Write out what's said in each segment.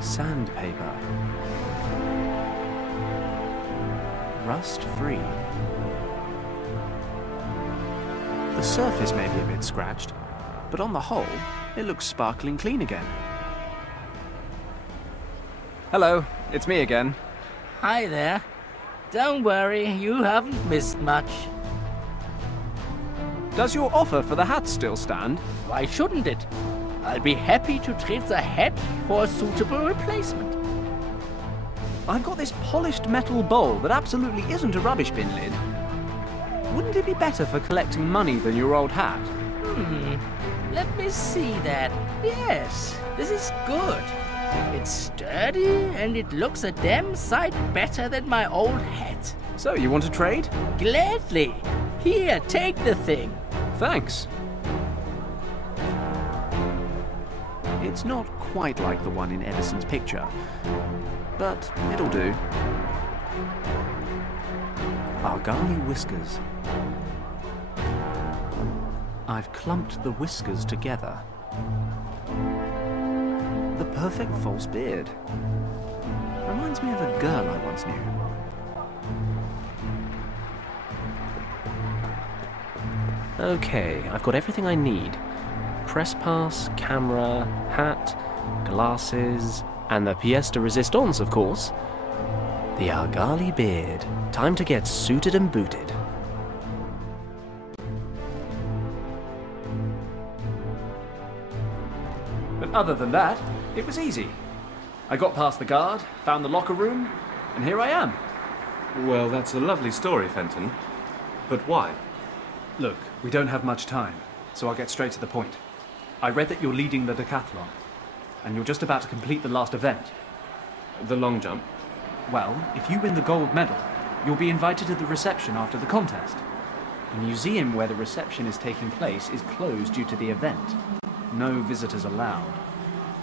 Sandpaper. Rust-free. The surface may be a bit scratched, but on the whole, it looks sparkling clean again. Hello, it's me again. Hi there. Don't worry, you haven't missed much. Does your offer for the hat still stand? Why shouldn't it? I'll be happy to trade the hat for a suitable replacement. I've got this polished metal bowl that absolutely isn't a rubbish bin lid. Wouldn't it be better for collecting money than your old hat? Let me see that. Yes, this is good. It's sturdy and it looks a damn sight better than my old hat. So, you want to trade? Gladly. Here, take the thing. Thanks. It's not quite like the one in Edison's picture, but it'll do. Argali whiskers. I've clumped the whiskers together. The perfect false beard. Reminds me of a girl I once knew. Okay, I've got everything I need. Press pass, camera, hat, glasses, and the pièce de résistance, of course. The Argali beard. Time to get suited and booted. But other than that, it was easy. I got past the guard, found the locker room, and here I am. Well, that's a lovely story, Fenton. But why? Look, we don't have much time, so I'll get straight to the point. I read that you're leading the Decathlon, and you're just about to complete the last event. The long jump? Well, if you win the gold medal, you'll be invited to the reception after the contest. The museum where the reception is taking place is closed due to the event. No visitors allowed.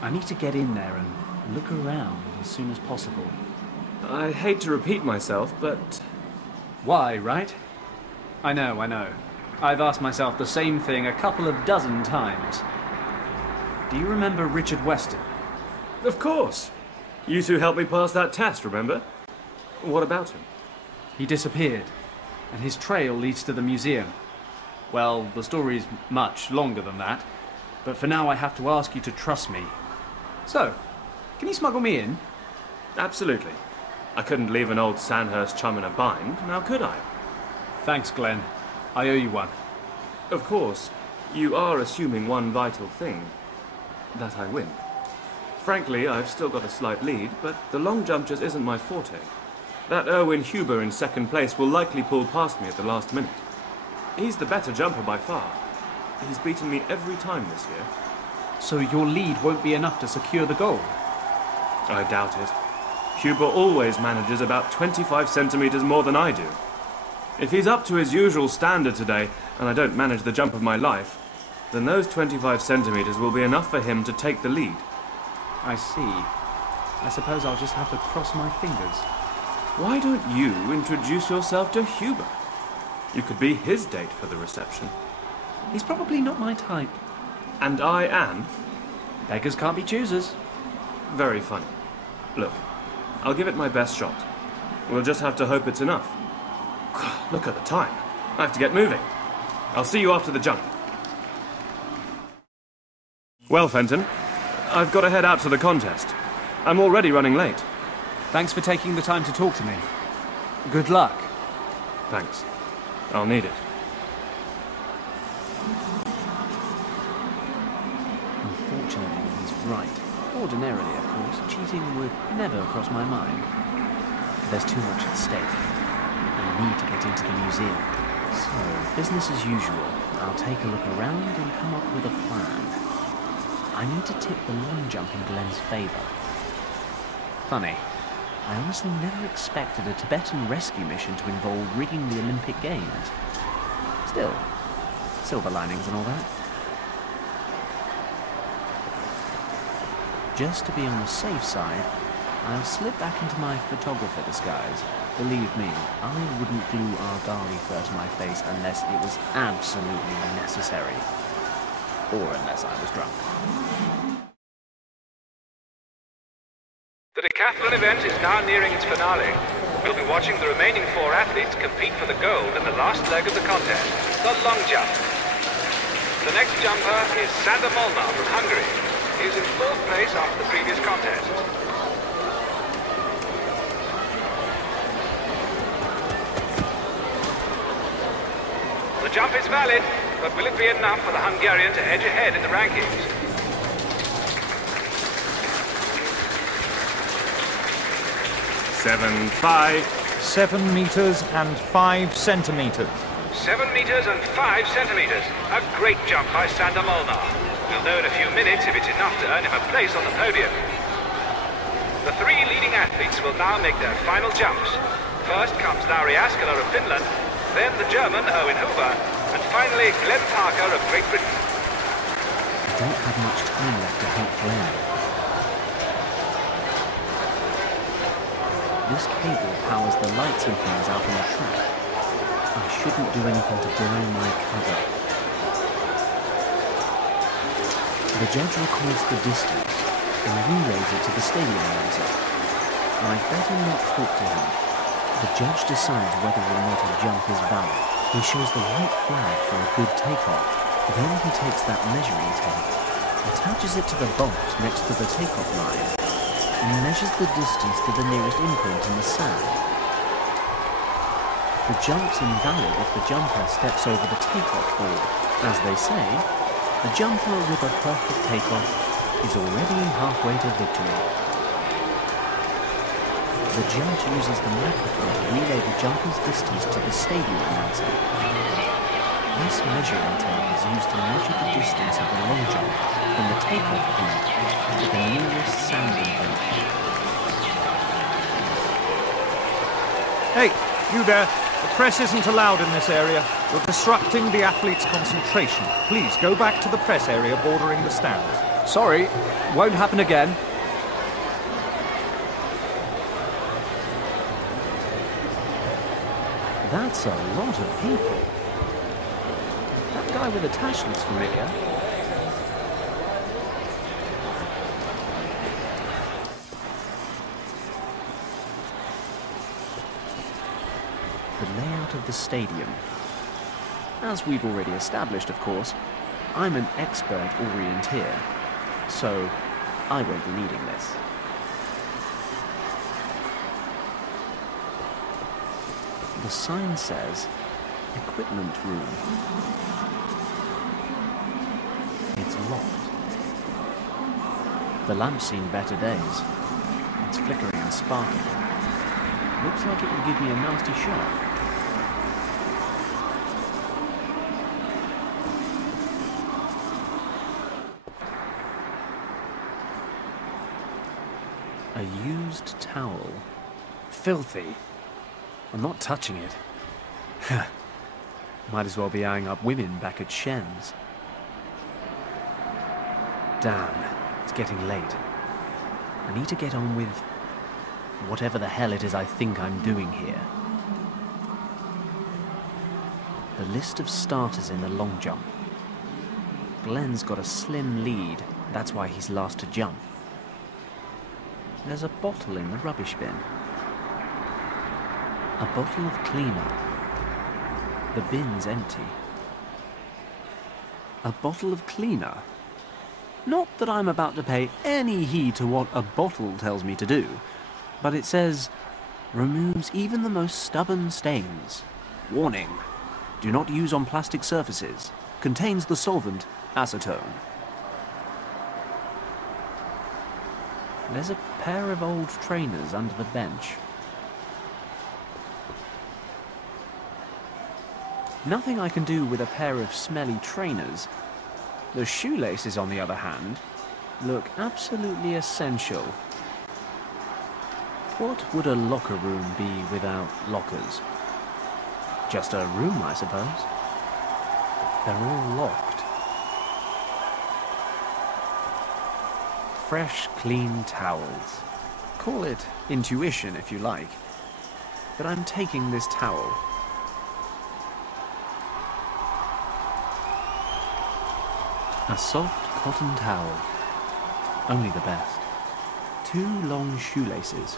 I need to get in there and look around as soon as possible. I hate to repeat myself, but... Why, right? I know. I've asked myself the same thing a couple of dozen times. Do you remember Richard Weston? Of course! You two helped me pass that test, remember? What about him? He disappeared, and his trail leads to the museum. Well, the story's much longer than that, but for now I have to ask you to trust me. So, can you smuggle me in? Absolutely. I couldn't leave an old Sandhurst chum in a bind, now could I? Thanks, Glenn. I owe you one. Of course, you are assuming one vital thing. That I win. Frankly, I've still got a slight lead, but the long jump just isn't my forte. That Erwin Huber in second place will likely pull past me at the last minute. He's the better jumper by far. He's beaten me every time this year. So your lead won't be enough to secure the gold? I doubt it. Huber always manages about 25 centimetres more than I do. If he's up to his usual standard today, and I don't manage the jump of my life, then those 25 centimetres will be enough for him to take the lead. I see. I suppose I'll just have to cross my fingers. Why don't you introduce yourself to Huber? You could be his date for the reception. He's probably not my type. And I am? Beggars can't be choosers. Very funny. Look, I'll give it my best shot. We'll just have to hope it's enough. Look at the time. I have to get moving. I'll see you after the jump. Well, Fenton, I've got to head out to the contest. I'm already running late. Thanks for taking the time to talk to me. Good luck. Thanks. I'll need it. Unfortunately, he's right. Ordinarily, of course, cheating would never cross my mind. But there's too much at stake. I need to get into the museum. So, business as usual. I'll take a look around and come up with a plan. I need to tip the long jump in Glenn's favour. Funny. I honestly never expected a Tibetan rescue mission to involve rigging the Olympic Games. Still, silver linings and all that. Just to be on the safe side, I'll slip back into my photographer disguise. Believe me, I wouldn't glue Argali fur to my face unless it was absolutely necessary. Or unless I was drunk. The decathlon event is now nearing its finale. We'll be watching the remaining 4 athletes compete for the gold in the last leg of the contest, the long jump. The next jumper is Sander Molnar from Hungary. He is in 4th place after the previous contest. The jump is valid, but will it be enough for the Hungarian to edge ahead in the rankings? 7.5. 7 meters and 5 centimeters. 7 meters and 5 centimeters. A great jump by Sander Molnar. We'll know in a few minutes if it's enough to earn him a place on the podium. The 3 leading athletes will now make their final jumps. First comes Lauri Askela of Finland, then the German Owen Huber, and finally Glenn Parker of Great Britain. I don't have much time left to help Glenn. This cable powers the lights and things out on the track. I shouldn't do anything to blow my cover. The judge records the distance and relays it to the stadium announcer. I'd better not talk to him. The judge decides whether or not a jump is valid. He shows the white flag for a good takeoff. Then he takes that measuring tape, attaches it to the bolt next to the takeoff line, and measures the distance to the nearest imprint in the sand. The jump's invalid if the jumper steps over the takeoff board. As they say, a jumper with a perfect takeoff is already halfway to victory. The judge uses the microphone to relay the jumper's distance to the stadium announcer. This measuring tape is used to measure the distance of the long jump from the takeoff point to the nearest sanding point. Hey, you there. The press isn't allowed in this area. You're disrupting the athletes' concentration. Please go back to the press area bordering the stands. Sorry, won't happen again. That's a lot of people. That guy with the tash looks familiar. The layout of the stadium. As we've already established, of course, I'm an expert orienteer, so I won't be needing this. The sign says, equipment room. It's locked. The lamp's seen better days. It's flickering and sparkling. Looks like it would give me a nasty shock. A used towel. Filthy. I'm not touching it. Might as well be eyeing up women back at Shen's. Damn, it's getting late. I need to get on with whatever the hell it is I think I'm doing here. The list of starters in the long jump. Glenn's got a slim lead, that's why he's last to jump. There's a bottle in the rubbish bin. A bottle of cleaner. The bin's empty. A bottle of cleaner? Not that I'm about to pay any heed to what a bottle tells me to do, but it says, removes even the most stubborn stains. Warning, do not use on plastic surfaces. Contains the solvent acetone. There's a pair of old trainers under the bench. Nothing I can do with a pair of smelly trainers. The shoelaces, on the other hand, look absolutely essential. What would a locker room be without lockers? Just a room, I suppose. They're all locked. Fresh, clean towels. Call it intuition if you like. But I'm taking this towel. A soft cotton towel. Only the best. 2 long shoelaces,